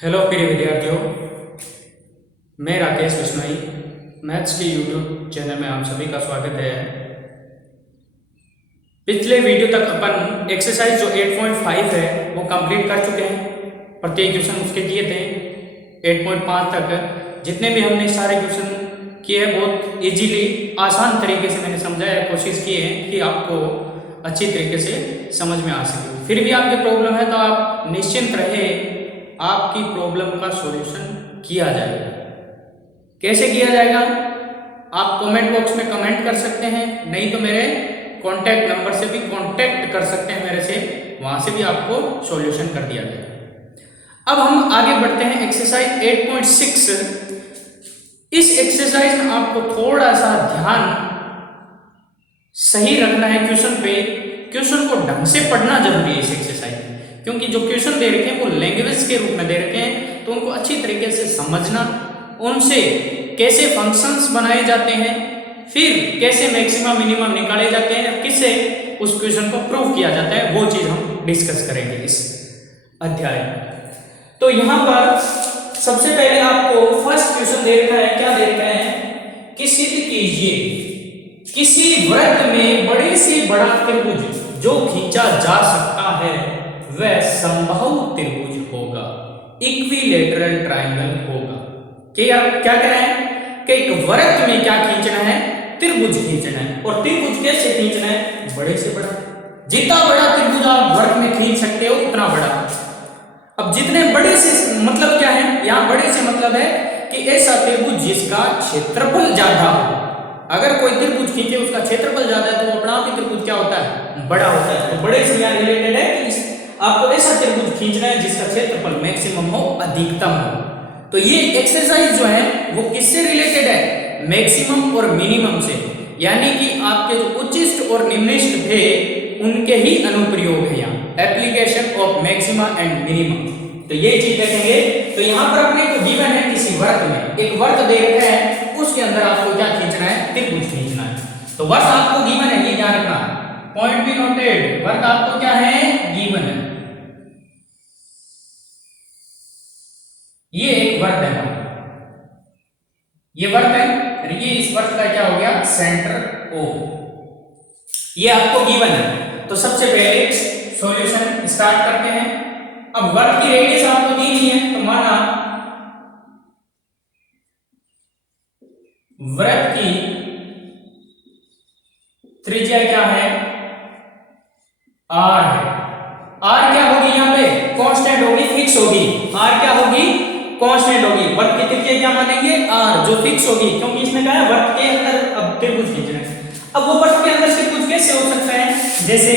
Hello प्रिय विद्यार्थियों, मैं राकेश बिश्नोई मैथ्स के यूट्यूब चैनल में आप सभी का स्वागत है। पिछले वीडियो तक अपन एक्सरसाइज जो 8.5 है वो कंप्लीट कर चुके हैं। प्रत्येक क्वेश्चन उसके किए थे 8.5 तक। जितने भी हमने सारे क्वेश्चन किए हैं बहुत इजीली आसान तरीके से मैंने समझाया, कोशिश की है कि आपको अच्छी तरीके से समझ में आ सके। फिर भी आपकी प्रॉब्लम है तो आप निश्चिंत रहे, आपकी प्रॉब्लम का सॉल्यूशन किया जाएगा। कैसे किया जाएगा? आप कमेंट बॉक्स में कमेंट कर सकते हैं, नहीं तो मेरे कॉन्टैक्ट नंबर से भी कांटेक्ट कर सकते हैं मेरे से, वहां से भी आपको सॉल्यूशन कर दिया जाएगा। अब हम आगे बढ़ते हैं एक्सरसाइज 8.6। इस एक्सरसाइज में आपको थोड़ा सा ध्यान सही रखना है क्वेश्चन पे। क्वेश्चन को ढंग से पढ़ना जरूरी है इस एक्सरसाइज में, क्योंकि जो क्वेश्चन दे रखे हैं वो लैंग्वेज के रूप में दे रखे हैं, तो उनको अच्छी तरीके से समझना, उनसे कैसे फंक्शंस बनाए जाते हैं, फिर कैसे मैक्सिमम मिनिमम निकाले जाते हैं, किससे उस क्वेश्चन को प्रूव किया जाता है, वो चीज हम डिस्कस करेंगे इस अध्याय में। तो यहाँ पर सबसे पहले आपको फर्स्ट क्वेश्चन दे रखा है। क्या दे रखा है कि सिद्ध कीजिए किसी वृत्त में बड़े से बड़ा त्रिभुज जो खींचा जा सकता है वह समबाहु त्रिभुज होगा, इक्विलैटरल ट्रायंगल होगा। क्या कह रहे हैं कि एक वृत्त में क्या खींचना है? त्रिभुज खींचना है। और त्रिभुज कैसे खींचना है? बड़े से बड़ा। जितना बड़ा त्रिभुज आप वृत्त में खींच सकते हो उतना बड़ा। अब जितने बड़े से मतलब क्या है? यहाँ बड़े से मतलब है कि ऐसा त्रिभुज जिसका क्षेत्रफल ज्यादा हो। अगर कोई त्रिभुज खींचे उसका क्षेत्रफल ज्यादा है तो अपना आप ही त्रिभुज क्या होता है? बड़ा होता है। तो बड़े से यहाँ रिलेटेड है कि आपको ऐसा त्रिभुज खींचना है जिसका क्षेत्रफल मैक्सिमम हो, अधिकतम हो। तो ये एक्सरसाइज जो है वो किससे रिलेटेड है? मैक्सिमम और मिनिमम से, यानी कि आपके जो उच्चिष्ट और निम्निष्ट थे उनके ही अनुप्रयोग है यहाँ, application of maxima and minimum. तो ये चीज देखेंगे। तो यहाँ पर अपने को गिवन है किसी वर्ग में, एक वर्ग दे रखा है, उसके अंदर आपको क्या खींचना है? त्रिभुज खींचना है। तो वर्ग आपको गिवन है, ये ध्यान रखना, पॉइंट बी नोटेड। वर्ग आपको क्या है? गिवन है। ये एक वर्ग है, ये वर्ग है, ये इस वर्ग का क्या हो गया? Centre O. ये आपको गिवन है। तो सबसे पहले सॉल्यूशन स्टार्ट करते हैं। अब वर्ग की रेडियस आपको दी नहीं है, तो माना वृत्त की त्रिज्या क्या है? आर है। आर क्या होगी? यहाँ पे कांस्टेंट होगी, फिक्स होगी। आर क्या होगी? कांस्टेंट होगी। वृत्त की त्रिज्या क्या मानेंगे? आर, जो फिक्स होगी, क्योंकि इसमें क्या है? वृत्त के अंदर अब त्रिभुज खींचना है। अब वो वृत्त के अंदर त्रिभुज कैसे हो सकता है? जैसे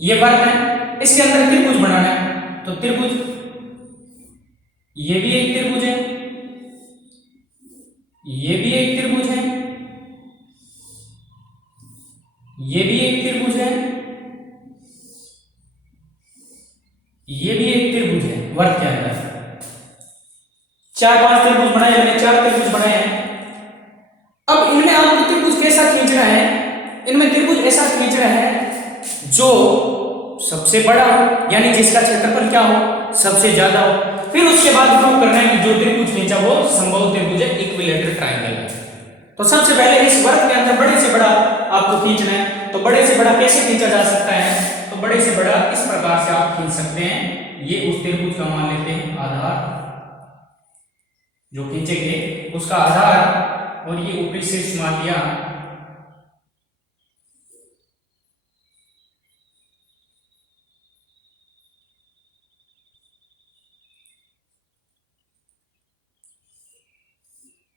ये वृत्त है, इसके अंदर त्रिभुज बनाना है, तो त्रिभुज, ये भी एक त्रिभुज है, ये भी एक त्रिभुज है, ये भी एक त्रिभुज है, ये भी एक त्रिभुज है। वृत्त के अंदर 4-5 त्रिभुज बनाए, हमने 4 त्रिभुज बनाए हैं। अब इनमें आपको त्रिभुज कैसा खींचना है? इनमें त्रिभुज ऐसा खींचना है जो सबसे बड़ा हो, यानी जिसका क्षेत्रफल क्या हो? सबसे ज्यादा हो। फिर उसके बाद प्रूव करना है कि जो त्रिभुज खींचा वो समबाहु त्रिभुज है, इक्विलैटरल ट्रायंगल है। तो सबसे पहले इस वर्ग के अंदर बड़े से बड़ा आपको खींचना है। तो बड़े से बड़ा कैसे खींचा जा सकता है? तो बड़े से बड़ा इस प्रकार से आप खींच सकते हैं। ये उस त्रिभुज का मान लेते हैं आधार, जो खींचेंगे उसका आधार, और ये ऊपरी शीर्ष मान लिया।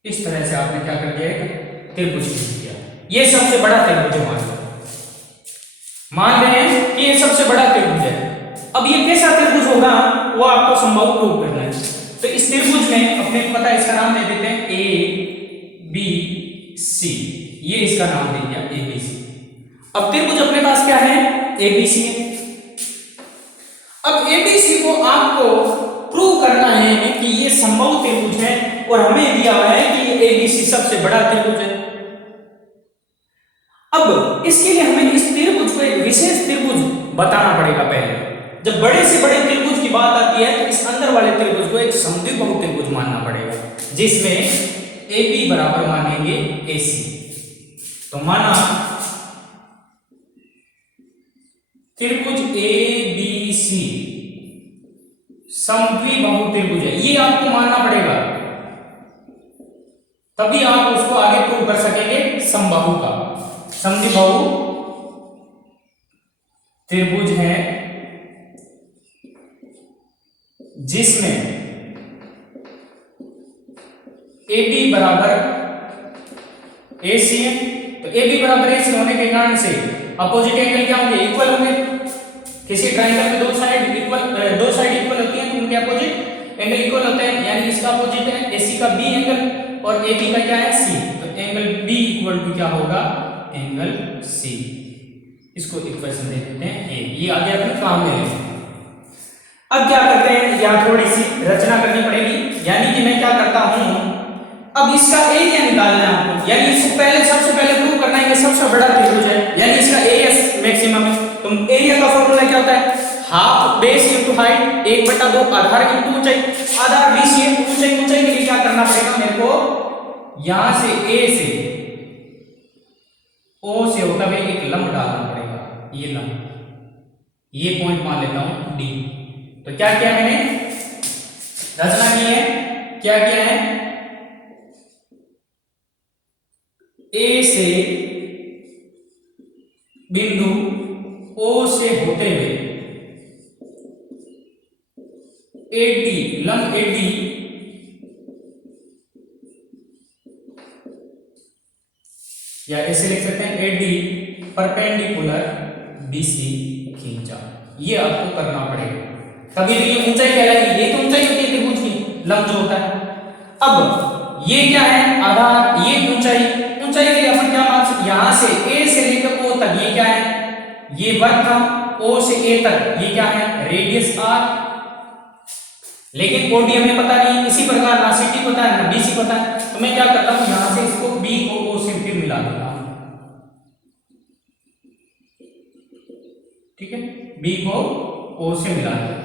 इस तरह से आपने क्या कर दिया? एक त्रिभुज खींच दिया। ये सबसे बड़ा त्रिभुज है, मान रहे हैं कि ये सबसे बड़ा त्रिभुज है। अब ये कैसा त्रिभुज होगा वो आपको संभव प्रूव करना है। तो इस त्रिभुज में अपने को पता है, इसका नाम दे देते हैं ए बी सी। ये इसका नाम दे दिया ए बी सी। अब त्रिभुज अपने पास क्या है? ए बी सी है। अब ए बी सी को आपको प्रूव करना है कि ये समबाहु त्रिभुज है, और हमें दिया हुआ है कि ये ए बी सी सबसे बड़ा त्रिभुज है। अब इसके लिए हमें इस त्रिभुज को एक विशेष त्रिभुज बताना पड़ेगा पहले। जब बड़े से बड़े त्रिभुज की बात आती है तो इस अंदर वाले त्रिभुज को एक समद्विबाहु त्रिभुज मानना पड़ेगा, जिसमें AB बराबर मानेंगे AC। तो माना त्रिभुज ABC समद्विबाहु त्रिभुज है, ये आपको मानना पड़ेगा, तभी आप उसको आगे प्रूव कर सकेंगे समबाहु का। समद्विबाहु त्रिभुज है जिसमें AB बराबर AC है, तो AB बराबर AC होने के कारण से अपोजिट एंगल क्या होंगे, इक्वल होंगे। किसी ट्रायंगल में दो साइड इक्वल होती हैं तो उनके अपोजिट एंगल इक्वल होते हैं, यानी इसका अपोजिट है AC का B एंगल और AB का क्या है C, तो एंगल B इक्वल टू क्या होगा, एंगल C। इसको इक्वेशन दे देते हैं A, ये आगे अपने काम में लेंगे। अब क्या करते हैं, यहाँ थोड़ी सी रचना करनी पड़ेगी, यानी कि मैं क्या करता हूं, अब इसका एरिया निकालना है आपको, यानी इसको सबसे पहले प्रूव करना है कि सबसे बड़ा त्रिभुज है, यानी इसका एरिया मैक्सिमम है। तो एरिया का फॉर्मूला क्या होता है, हाफ बेस इंटू हाइट, 1/2 आधार इंटू ऊंचाई। आधार BC है, ऊंचाई के लिए क्या करना पड़ेगा मेरे को, यहां से A से O से होता हुआ एक लंब डालना पड़ेगा, ये लंब, ये पॉइंट मान लेता हूं D। तो क्या किया मैंने, रचना की है, क्या किया है, A से बिंदु O से होते हुए AD, लंब AD या ऐसे लिख सकते हैं AD परपेंडिकुलर BC खींचा। ये आपको करना पड़ेगा, तभी तो ये ऊंचाई कहलाएगी, ये तो ऊंचाई होती है त्रिभुज की, लंब जो होता है। अब ये क्या है, आधार, ये ऊंचाई के लिए अपन क्या मान सकते, यहां से A से लेकर O तक ये क्या है, ये वर्ग था, O से A तक ये क्या है, रेडियस R। लेकिन OD हमें पता नहीं, इसी प्रकार ना CD पता है ना BC पता है, तो मैं क्या करता हूं, यहां से इसको B को O से फिर मिला देता हूं, ठीक है, B को O से मिला देता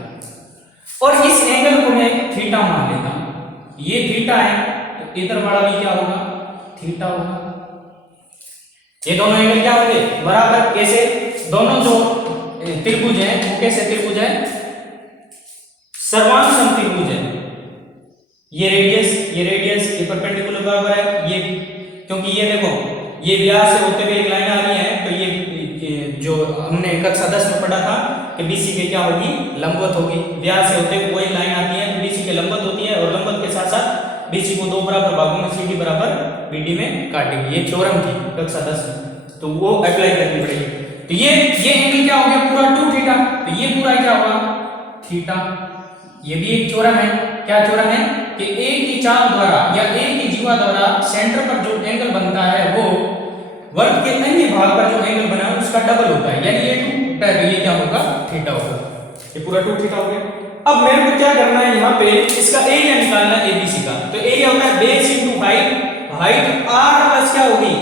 और इस एंगल को मैं थीटा मान लेता हूं। ये थीटा है तो इधर वाला भी क्या होगा, थीटा होगा। ये दोनों एंगल क्या होंगे, बराबर। कैसे, दोनों जो त्रिभुज है वो कैसे त्रिभुज है, सर्वांग समत्रिभुज है। ये रेडियस ये परपेंडिकुलर बराबर है, ये क्योंकि ये देखो ये व्यास से होते हुए एक लाइन आ रही है, तो ये जो हमने कक्षा 10 में पढ़ा था कि BC के क्या होगी, लंबवत होगी। व्यास से होते हुए कोई लाइन आती है तो BC के लंबवत होती है, और लंबवत के साथ साथ BC को दो बराबर भागों में CD बराबर BD में काटेगी। ये थ्योरम थी कक्षा 10 में, तो वो अप्लाई करनी पड़ेगी। तो ये एंगल क्या हो गया, पूरा 2 थीटा, तो ये पूरा क्या होगा, थीटा। ये भी एक थ्योरम है, क्या थ्योरम है कि एक ही चाप द्वारा या एक ही जीवा द्वारा सेंटर पर जो एंगल बनता है वो वर्ग के अन्य भाग पर जो एंगल बना है उसका डबल होता है, यानी ये क्या होगा, थीटा होगा। ये पूरा 2 थीटा हो गया। अब मेरे को क्या करना है, यहाँ पे इसका एरिया निकालना है ABC का। तो एरिया होता है base into height, height R plus क्या होगी,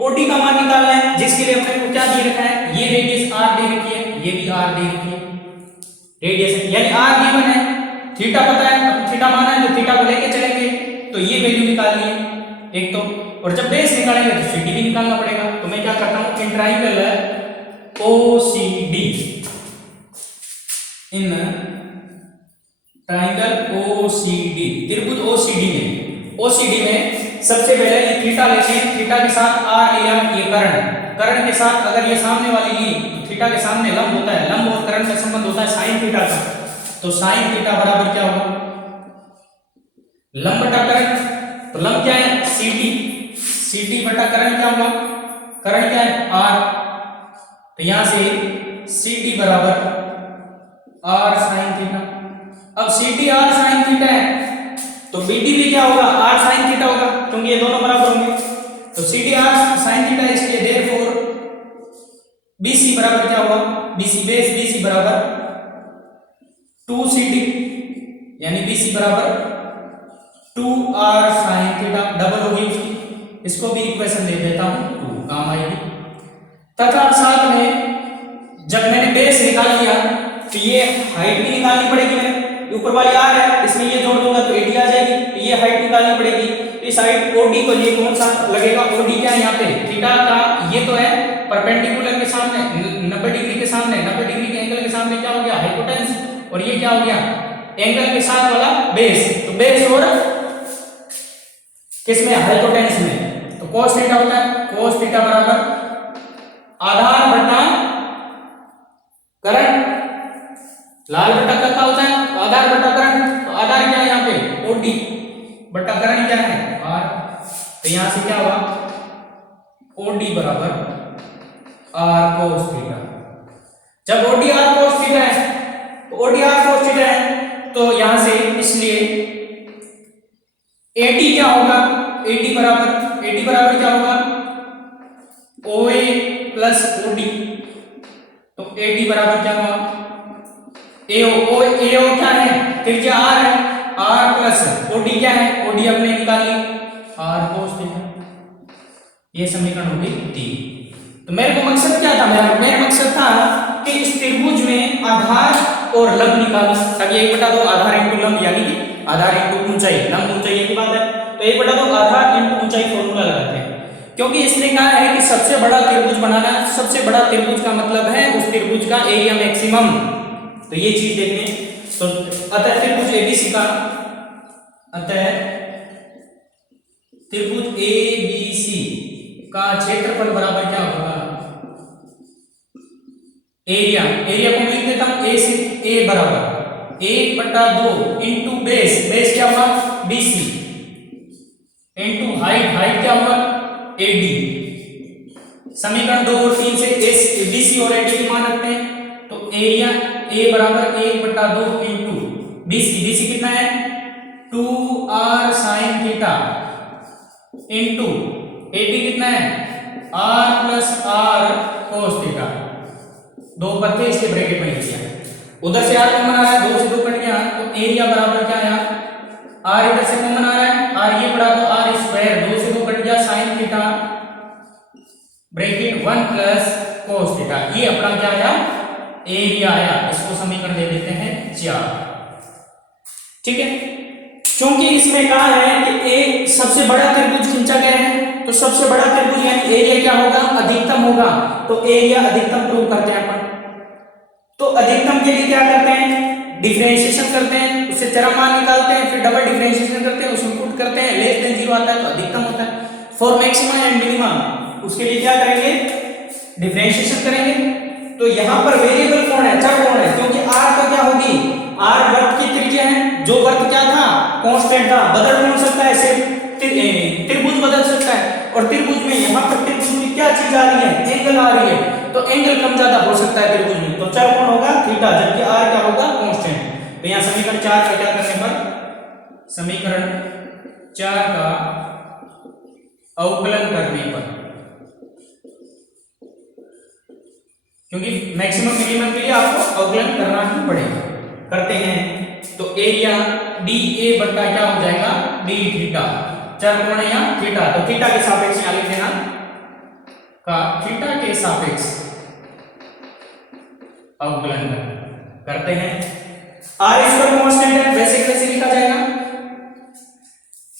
OD का मान निकालना है, जिसके लिए अपने को क्या दे रखा है, ये रेडियस R दे रखी है, ये भी R दे रखी है, रेडियस यानी R गिवन है, थीटा पता है, थीटा माना है तो थीटा को लेके चलेंगे, तो ये वैल्यू निकालनी है एक तो, और जब बेस निकालेंगे तो CD भी निकालना पड़ेगा। तो मैं क्या करता हूँ, in triangle OCD, in triangle OCD, त्रिभुज OCD में सबसे पहले ये थीटा लेते हैं, थीटा के साथ R लिया, ये कर्ण के साथ अगर ये सामने वाली ली तो थीटा के सामने लंब होता है, लंब और कर्ण का संबंध होता है sin थीटा का। तो sin थीटा बराबर क्या होगा, लंब बटा कर्ण, तो लंब क्या है CD बटा कर्ण क्या होगा, कर्ण क्या है R, तो यहां से CD बराबर R sin थीटा। अब CD R sin थीटा है तो BD भी क्या होगा, R sin थीटा होगा, क्योंकि ये दोनों बराबर होंगे। तो CD R sin थीटा, इसलिए देयरफॉर BC बराबर क्या होगा, BC बराबर 2CD, यानी BC बराबर 2R sin थीटा, डबल होगी उसकी। इसको भी इक्वेशन दे देता हूं, 2 काम आएगी। तथा साथ में जब मैंने बेस निकाल लिया तो ये हाइट भी निकालनी पड़ेगी मेरे, ऊपर वाली आर है, इसमें ये जोड़ दूंगा तो एडी आ जाएगी, तो ये हाइट निकालनी पड़ेगी। तो इस हाइट ओडी को ये कौन सा लगेगा, ओडी क्या है यहाँ पे थीटा का, ये तो है परपेंडिकुलर के सामने 90 डिग्री के सामने, 90 डिग्री के एंगल के सामने क्या हो गया हाइपोटेन्यूस, और ये क्या हो गया एंगल के साथ वाला बेस, तो बेस और किसमें हाइपोटेन्यूस में, तो cos थीटा होता है, cos थीटा बराबर आधार बटा करंट, लाल बटा क्या होता है तो आधार बटा करंट, तो आधार क्या है यहाँ पे ओडी बटा करंट क्या है आर, तो यहां से क्या हुआ ओडी बराबर आर कोस थीटा। जब ओडी आर कोस थीटा है तो ओडी आर कोस थीटा है तो यहां से इसलिए एडी क्या होगा, एडी बराबर क्या होगा ओए प्लस ओडी, तो एडी बराबर क्या होगा एओ क्या है त्रिज्या आर है, आर प्लस ओडी क्या है ओडी अपने निकाली आर कोस थीटा, ये समीकरण हो गई 3। तो मेरे को मकसद क्या था, मेरा मकसद था कि इस त्रिभुज में आधार और लंब निकालना, ताकि 1/2 आधार इंटू लंब यानी कि आधार इंटू ऊंचाई, लंब ऊंचाई की बात है, तो 1/2 आधार इंटू ऊंचाई फॉर्मूला लगाते हैं, क्योंकि इसने कहा है कि सबसे बड़ा त्रिभुज बनाना है, सबसे बड़ा त्रिभुज का मतलब है उस त्रिभुज का एरिया मैक्सिमम, तो ये चीज देखने तो अतः त्रिभुज एबीसी का, अतः त्रिभुज एबीसी का क्षेत्रफल बराबर क्या होगा एरिया, एरिया को लिख देता हूं ए से ए बराबर 1/2 इंटू बेस, बेस क्या हुआ बीसी इंटू हाइट, हाइट क्या हुआ एडी, समीकरण 2 और 3 से एस बीसी और एडी की मान रखते हैं, तो एरिया ए बराबर 1/2 इंटू बीसी, बीसी कितना है 2r sin theta into AD कितना है r plus r cos theta, 2 पत्ते इसके ब्रैकेट में लिख दिया, उधर से r कॉमन आ रहा है, 2 से 2 कट गया, तो एरिया बराबर क्या है r इधर से कॉमन आ रहा है, r ये बड़ा तो r स्क्वायर, 2 से 2 कट गया sin theta bracket 1 plus cos theta, ये अपना क्या आया एरिया आया, इसको समीकरण दे देते हैं 4। ठीक है, क्योंकि इसमें कहा है कि ए सबसे बड़ा त्रिभुज खींचा गया है, तो सबसे बड़ा त्रिभुज यानी एरिया क्या होगा अधिकतम होगा, तो एरिया अधिकतम प्रूव करते हैं अपन, तो अधिकतम के लिए क्या करते हैं डिफरेंशिएशन करते हैं, उससे चरम मान निकालते हैं, फिर डबल डिफरेंशिएशन करते हैं, उसमें पुट करते हैं, लेस देन 0 आता है तो अधिकतम होता है। फॉर मैक्सिमम एंड मिनिमम उसके लिए क्या करेंगे डिफरेंशिएशन करेंगे, तो यहां पर वेरिएबल कौन है चर कौन है, क्योंकि r तो क्या होगी r वर्ग की त्रिज्या है, जो वर्ग क्या था कांस्टेंट था, बदल कौन सकता है सिर्फ त्रिभुज बदल सकता है, और त्रिभुज में यहां पर त्रिभुज में क्या चीज आ रही है एंगल आ रही है, तो एंगल कम ज्यादा हो सकता है त्रिभुज में, तो चर कौन होगा थीटा, जबकि r क्या होगा कांस्टेंट। तो यहां समीकरण 4 का क्या करने पर, समीकरण 4 का अवकलन करने पर, क्योंकि मैक्सिमम मिनिमम के लिए आपको अवकलन करना ही पड़ेगा, करते हैं, तो एरिया डी ए बटा क्या हो जाएगा डी थीटा, चर कौन है यहाँ थीटा, तो थीटा के सापेक्ष यहाँ लिख देना का थीटा के सापेक्ष अवकलन करते हैं, आर स्क्वायर कांस्टेंट है, वैसे कैसे लिखा जाएगा,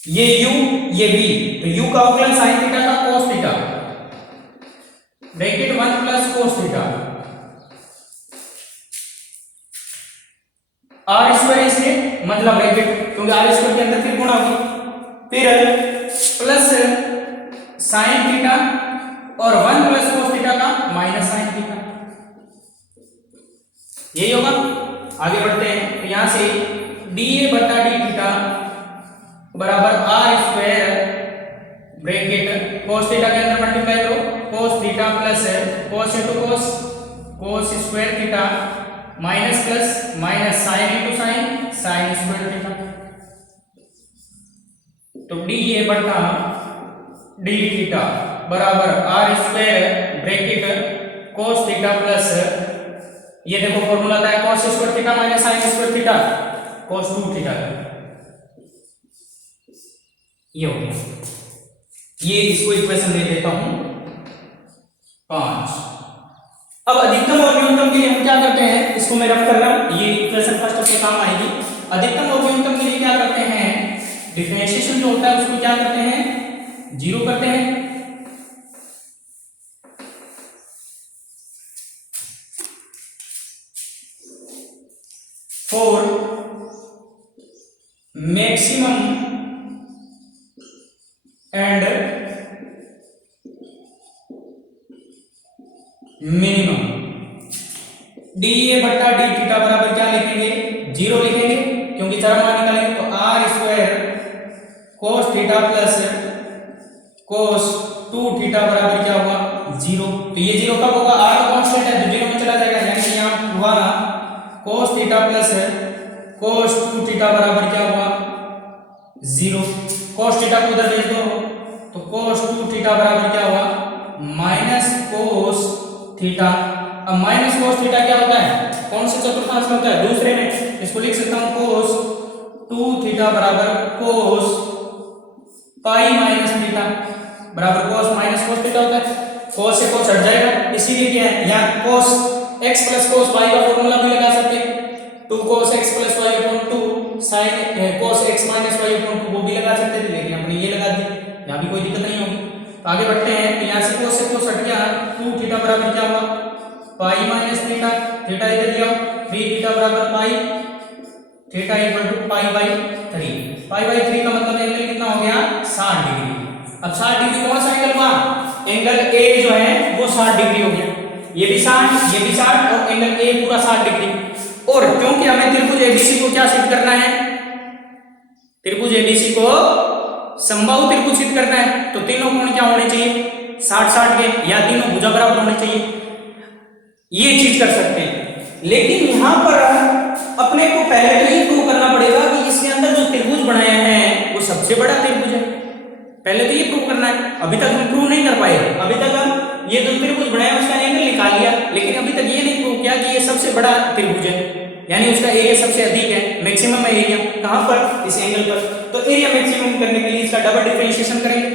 ये u ये v, तो u का अवकलन sin थीटा का cos theta bracket 1 plus cos theta, r square इसलिए मतलब ब्रैकेट, क्योंकि आर स्क्वायर के अंदर फिर गुणा होगी, फिर प्लस sin थीटा और 1 प्लस cos थीटा का माइनस sin थीटा, यही होगा। आगे बढ़ते हैं, तो यहां से dA बटा d थीटा बराबर r square bracket cos theta के अंदर मल्टीप्लाई करो cos theta plus cos into cos square theta minus plus minus sin into sin square theta, तो dA बटा d थीटा बराबर r square bracket cos theta plus ये देखो formula था cos square theta minus sin square theta cos 2 theta, ये हो गया, ये इसको इक्वेशन दे देता हूं 5। अब अधिकतम और न्यूनतम के लिए हम क्या करते हैं, इसको मैं रफ कर रहा हूं, ये इक्वेशन फर्स्ट अपने काम आएगी। अधिकतम और न्यूनतम के लिए क्या करते हैं, डिफरेंशिएशन जो होता है उसको क्या करते हैं, जीरो करते हैं। For maximum and minimum D A बट्टा डी थीटा बराबर क्या लिखेंगे, जीरो लिखेंगे, क्योंकि चरम मान निकालेंगे। तो r square cos theta plus cos 2 theta बराबर क्या हुआ, जीरो। तो ये जीरो कब होगा, आर का कांस्टेंट है तो जीरो में चला जाएगा, यानी कि यहाँ हुआ कोस थीटा प्लस कोस 2 थीटा बराबर क्या हुआ, जीरो। कोस थीटा को उधर भेज दो, तो कोस 2 थीटा बराबर क्या हुआ, माइनस कोस थीटा। अब माइनस कोस थीटा क्या होता है, कौन से चतुर्थांश में होता है, दूसरे में। इसको लिख सकता हूं कोस 2 थीटा बराबर कोस पाई माइनस थीटा बराबर कोस माइनस कोस थीटा होता है। कोस से कोस हट जाएगा, इसीलिए क्या है यहाँ कोस x प्लस कोस y का फॉर्मूला भी लगा सकते हैं, 2 cos x plus y upon 2 sin cos x minus y upon 2 वो भी लगा सकते थे, लेकिन हमने ये लगा दिया, यहाँ भी कोई दिक्कत नहीं होगी। तो आगे बढ़ते हैं, तो यहाँ से कोस हट गया, 2 थीटा बराबर क्या हुआ, पाई माइनस थीटा, थीटा इधर लिया 3 थीटा बराबर pi, theta equal to pi by 3। Pi by 3 का मतलब एंगल कितना हो गया, 60 डिग्री। अब 60 डिग्री कौन सा एंगल हुआ, एंगल ए जो है वो 60 डिग्री हो गया, ये भी 60, ये भी 60 और एंगल ए पूरा 60 डिग्री। और क्योंकि हमें त्रिभुज एबीसी को क्या सिद्ध करना है, त्रिभुज एबीसी को समबाहु त्रिभुज सिद्ध करना है, तो तीनों कोण क्या होने चाहिए, 60-60 के, या तीनों भुजा बराबर होने चाहिए, ये चीज कर सकते हैं। लेकिन यहां पर अपने को पहले तो ये प्रूव करना पड़ेगा कि इसके अंदर जो त्रिभुज बनाया है वो सबसे बड़ा त्रिभुज है, पहले तो ये प्रूव करना है। अभी तक हम प्रूव नहीं कर पाए, अभी तक हम ये जो त्रिभुज बनाया उसका एंगल निकाल लिया, लेकिन अभी तक ये नहीं प्रूव किया कि ये सबसे बड़ा त्रिभुज है, यानी उसका एरिया सबसे अधिक है, मैक्सिमम है एरिया कहां पर, इस एंगल पर। तो एरिया मैक्सिमम करने के लिए इसका डबल डिफरेंशिएशन करेंगे,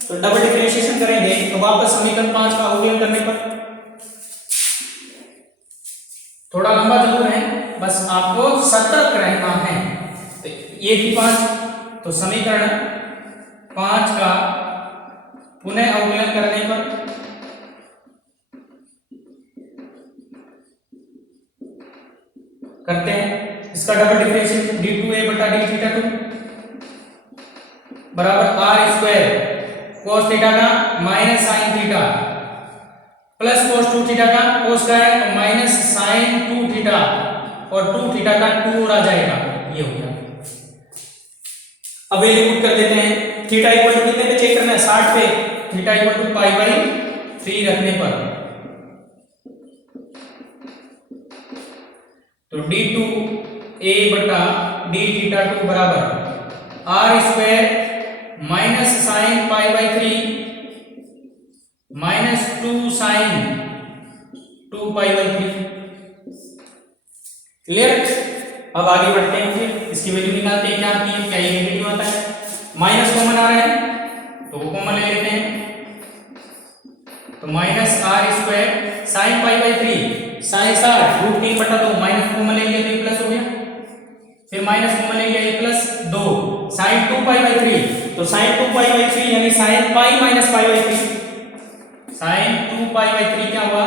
तो डबल डिफरेंशिएशन करेंगे तो वापस समीकरण 5 का अवकलन करने पर, थोड़ा लंबा जरूर है, बस आपको सतर्क रहना है। तो ये थी 5, तो समीकरण 5 का पुनः अवकलन करने पर करते हैं, इसका डबल डिफरेंशिएशन d2a बटा d थीटा 2 बराबर आर स्क्वायर कोस थीटा का minus sine theta plus cos 2 theta का कोस का है तो माइनस साइन 2 थीटा और 2 थीटा का 2 और आ जाएगा, ये हो गया। अब वैल्यू पुट कर देते हैं, थीटा इक्वल टू कितने पे चेक करना है, 60 पे, theta equal to pi by 3 रखने पर, तो d2a बटा d थीटा 2 बराबर r square minus sine pi by 3 minus 2 sine 2 pi by 3। Clear. अब आगे बढ़ते हैं, फिर इसकी वैल्यू निकालते हैं, क्या आती है, क्या ये नेगेटिव आता है, माइनस कॉमन आ रहा है तो वो कॉमन ले लेते हैं, तो minus r square sine pi by 3 sine 60 root 3 बटा 2 माइनस कॉमन ले लिया तो ये प्लस हो गया, फिर माइनस कॉमन ले लिया ये प्लस 2 साइन 2 पाई बाई 3, तो साइन 2 पाई बाई 3 यानी sine pi minus pi by 3, sine 2 pi by 3 क्या हुआ,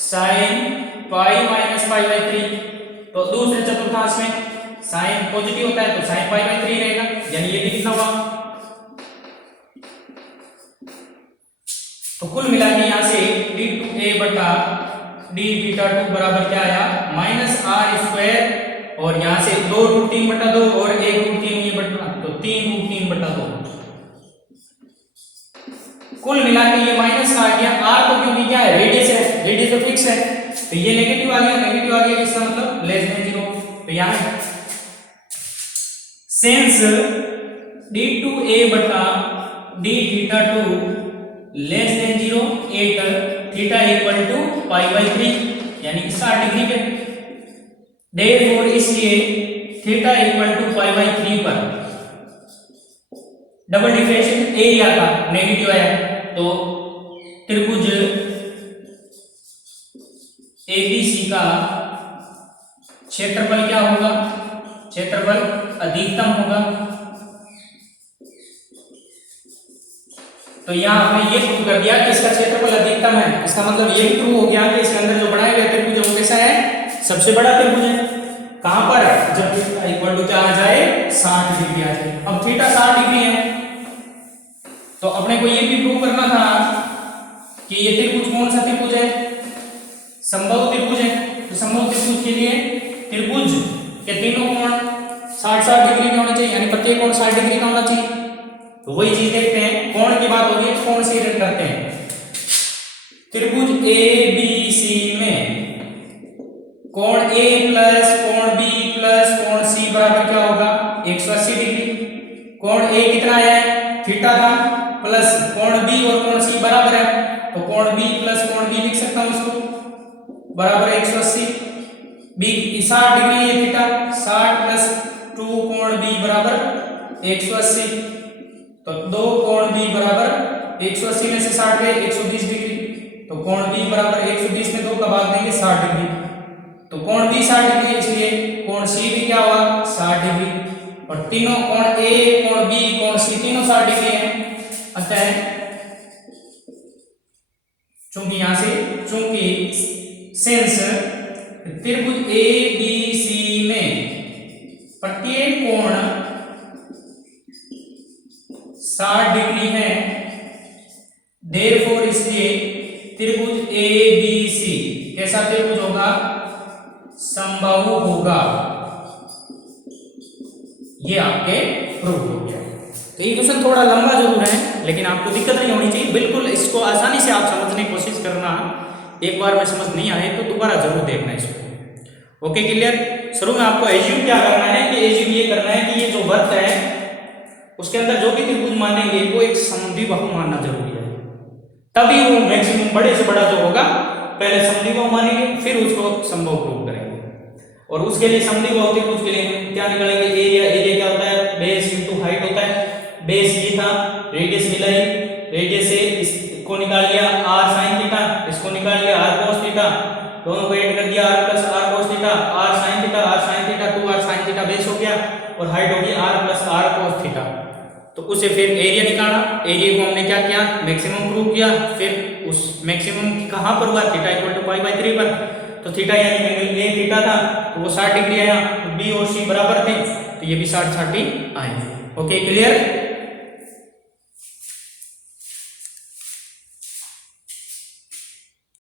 sine pi minus pi by 3। तो दूसरे चतुर्थांश में साइन पॉजिटिव होता है तो साइन पाई बाई 3 रहेगा, यानी ये भी कितना हुआ। तो कुल मिला के यहां से d2a बटा d थीटा 2 बराबर क्या आया, माइनस आर स्क्वायर और यहां से 2 रूट 3 बटा 2 और 1 रूट 3 ये बटा, तो 3 रूट 3 बटा 2। कुल मिला के ये माइनस आ गया, आर तो क्योंकि क्या है, रेडियस है, रेडियस तो फिक्स है, तो ये नेगेटिव आ गया, नेगेटिव आ गया, इसका मतलब लेस देन 0। तो यहां सिंस d2a बटा d theta 2 less than 0 at theta equal to pi by 3 यानी 60 डिग्री पे, देयरफॉर इसलिए theta equal to pi by 3 पर डबल डिफरेंशिएशन एरिया का नेगेटिव आया, तो त्रिभुज ABC का क्षेत्रफल क्या होगा, क्षेत्रफल अधिकतम होगा। तो यहां आपने ये प्रूव कर दिया कि इसका क्षेत्रफल अधिकतम है। इसका मतलब ये भी प्रूव हो गया कि इसके अंदर जो बनाया गया त्रिभुज है वो कैसा है, सबसे बड़ा त्रिभुज है। कहां पर, जब थीटा इक्वल टू क्या आ जाए, 60 डिग्री आ जाए। अब थीटा 60 डिग्री है तो अपने को ये भी प्रूव करना था कि ये त्रिभुज कौन सा त्रिभुज है, समबाहु त्रिभुज है। तो समबाहु त्रिभुज के लिए त्रिभुज के तीनों कोण 60-60 डिग्री के होने चाहिए, यानी प्रत्येक कोण 60 डिग्री का होना चाहिए। तो वही चीज देखते हैं, कोण की बात हो रही है, कोण से रिलेट करते हैं। त्रिभुज ABC में कोण A प्लस कोण B प्लस कोण C बराबर क्या होगा, 180 डिग्री। कोण A कितना है, थीटा था, प्लस कोण B और कोण C बराबर है, तो कोण B प्लस कोण B लिख सकता हूं इसको, बराबर 180। B 60 डिग्री है थीटा, 60 प्लस 2 कोण B बराबर 180। तो दो कोण B बराबर 180 में से 60 गए 120 डिग्री। तो कोण B बराबर 120 में 2 का भाग देंगे 60 डिग्री। तो कोण B 60 डिग्री, इसलिए कोण C भी क्या हुआ, 60 डिग्री। और तीनों कोण A, कोण B, कोण C तीनों 60 डिग्री हैं। अतः चूंकि सिंस त्रिभुज ABC में प्रत्येक कोण 60 डिग्री है, देयरफॉर इसलिए त्रिभुज ABC कैसा त्रिभुज होगा, समबाहु होगा। ये आपके प्रूव हो गया। तो ये क्वेश्चन थोड़ा लंबा जरूर है, लेकिन आपको दिक्कत नहीं होनी चाहिए, बिल्कुल इसको आसानी से आप समझने की कोशिश करना। एक बार में समझ नहीं आए तो दोबारा जरूर देखना इसको। Okay, clear. शुरू में आपको एज्यूम क्या करना है कि एज्यूम ये करना है कि ये जो वृत्त है उसके अंदर जो भी त्रिभुज मानेंगे वो एक समद्विबाहु मानना जरूरी है, तभी वो मैक्सिमम बड़े से बड़ा जो होगा पहले समद्विबाहु मानेंगे, फिर उसको समबाहु प्रूव करेंगे। और उसके लिए समद्विबाहु त्रिभुज के लिए क्या निकालेंगे, एरिया। एरिया क्या होता है, बेस इनटू हाइट होता है। बेस ये था, रेडियस मिलाई, रेडियस से इसको निकाल लिया r sin थीटा, इसको निकाल लिया r cos थीटा, दोनों को ऐड कर दिया r plus r cos theta, r sin theta 2r sin theta base हो गया, और हाइट हो गई r plus r cos theta. तो उसे फिर एरिया निकाला, एरिया को हमने क्या किया, मैक्सिमम प्रूव किया। फिर उस मैक्सिमम कहां पर हुआ, theta equal to pi by 3 पर। तो थीटा यानी एंगल ए थीटा था, तो वो 60 डिग्री आया। बी और सी बराबर थे, तो ये भी 60-60 आए। Okay, clear.